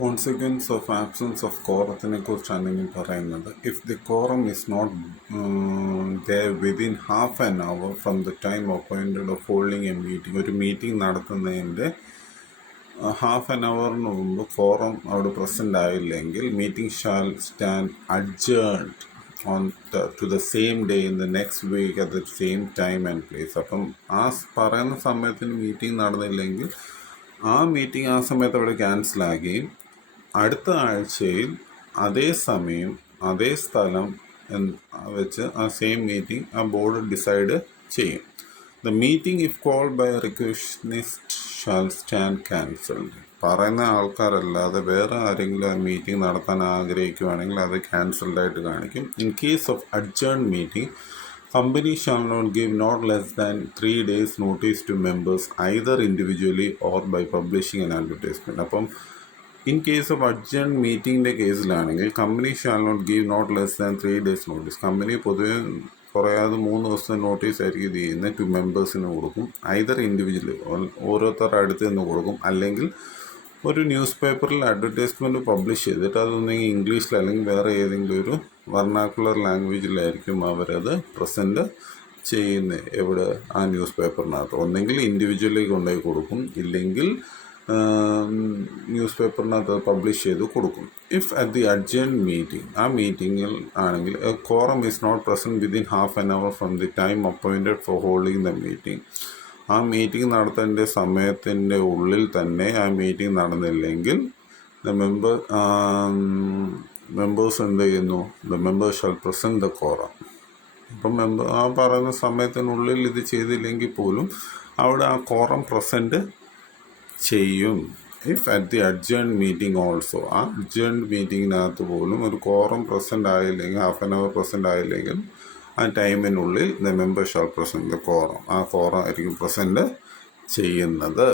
Consequence of absence of കോറത്തിനെ കുറിച്ചാണ് ഇനി പറയുന്നത്. If the quorum is not there within half an hour from the time appointed of holding a meeting, ഒരു meeting നടത്തുന്നതിൻ്റെ half an അവറിന് മുമ്പ് quorum അവിടെ പ്രസൻ്റ് ആയില്ലെങ്കിൽ meeting shall stand adjourned on to the same day in the next week at the same time and place. അപ്പം ആ പറയുന്ന സമയത്തിന് മീറ്റിംഗ് നടന്നില്ലെങ്കിൽ ആ മീറ്റിംഗ് ആ സമയത്ത് അവിടെ ക്യാൻസലാകുകയും അടുത്ത ആഴ്ചയിൽ അതേ സമയം അതേ സ്ഥലം വെച്ച് ആ സെയിം മീറ്റിംഗ് ആ ബോർഡ് ഡിസൈഡ് ചെയ്യും. The meeting if called by requisitionist shall stand cancelled. പറയുന്ന ആൾക്കാരല്ലാതെ വേറെ ആരെങ്കിലും ആ മീറ്റിംഗ് നടത്താൻ ആഗ്രഹിക്കുകയാണെങ്കിൽ അത് ക്യാൻസൽഡ് ആയിട്ട് കാണിക്കും. In case of adjourn meeting, company shall not give not less than 3 days notice to members either individually or by publishing an advertisement. അപ്പം ഇൻ കേസ് ഓഫ് അഡ്ജേൺ മീറ്റിങ്ങിൻ്റെ കേസിലാണെങ്കിൽ company shall not give not less than 3 days notice. Company പൊതുവെ കുറയാതെ 3 ദിവസത്തെ notice ആയിരിക്കും ഇത് ചെയ്യുന്നത്. To മെമ്പേഴ്സിന് കൊടുക്കും, ഐദർ ഇൻഡിവിജ്വലി ഓരോരുത്തരുടെ അടുത്ത് നിന്ന് കൊടുക്കും, അല്ലെങ്കിൽ ഒരു ന്യൂസ് പേപ്പറിൽ അഡ്വർടൈസ്മെൻറ്റ് പബ്ലിഷ് ചെയ്തിട്ട് അതൊന്നെങ്കിൽ ഇംഗ്ലീഷിൽ അല്ലെങ്കിൽ വേറെ ഏതെങ്കിലും ഒരു വെർണാക്കുലർ ലാംഗ്വേജിലായിരിക്കും അവരത് പ്രസൻറ്റ് ചെയ്യുന്നത്. എവിടെ? ആ ന്യൂസ് പേപ്പറിനകത്ത്. ഒന്നെങ്കിൽ ഇൻഡിവിജ്വലി കൊണ്ടുപോയി കൊടുക്കും, ഇല്ലെങ്കിൽ ന്യൂസ് പേപ്പറിനകത്ത് പബ്ലിഷ് ചെയ്ത് കൊടുക്കും. If at the adjourn meeting, ആ മീറ്റിങ്ങിൽ ആണെങ്കിൽ a quorum is not present within half an hour from the time appointed for holding the meeting. ആ മീറ്റിംഗ് നടത്തേണ്ട സമയത്തിൻ്റെ ഉള്ളിൽ തന്നെ ആ മീറ്റിംഗ് നടന്നില്ലെങ്കിൽ ദ മെമ്പേഴ്സ് എന്ത് ചെയ്യുന്നു? The members shall present the quorum. അപ്പം ആ പറയുന്ന സമയത്തിനുള്ളിൽ ഇത് ചെയ്തില്ലെങ്കിൽ പോലും അവിടെ ആ കോറം പ്രസൻറ്റ് ചെയ്യും. If at the adjourn meeting also, ആ അഡ്ജേൺ മീറ്റിങ്ങിനകത്ത് പോലും ഒരു കോറം പ്രസൻറ്റ് ആയില്ലെങ്കിൽ, ഹാഫ് ആൻ അവർ പ്രസൻറ്റ് ആയില്ലെങ്കിൽ ആ ടൈമിനുള്ളിൽ the member shall present the quorum. ആ കോറം ആയിരിക്കും പ്രസൻറ്റ് ചെയ്യുന്നത്.